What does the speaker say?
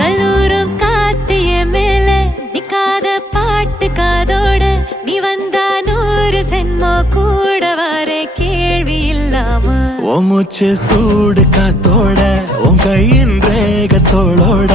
கல்லூரும் காத்திய மேல நிக்காத பாட்டு காதோட நீ வந்தா 100 சென்மோ கூட வர கேள்வி இல்லாம ஓ மூச்சு சூடு காத்தோட உன் கையின் ரேகத்தோளோட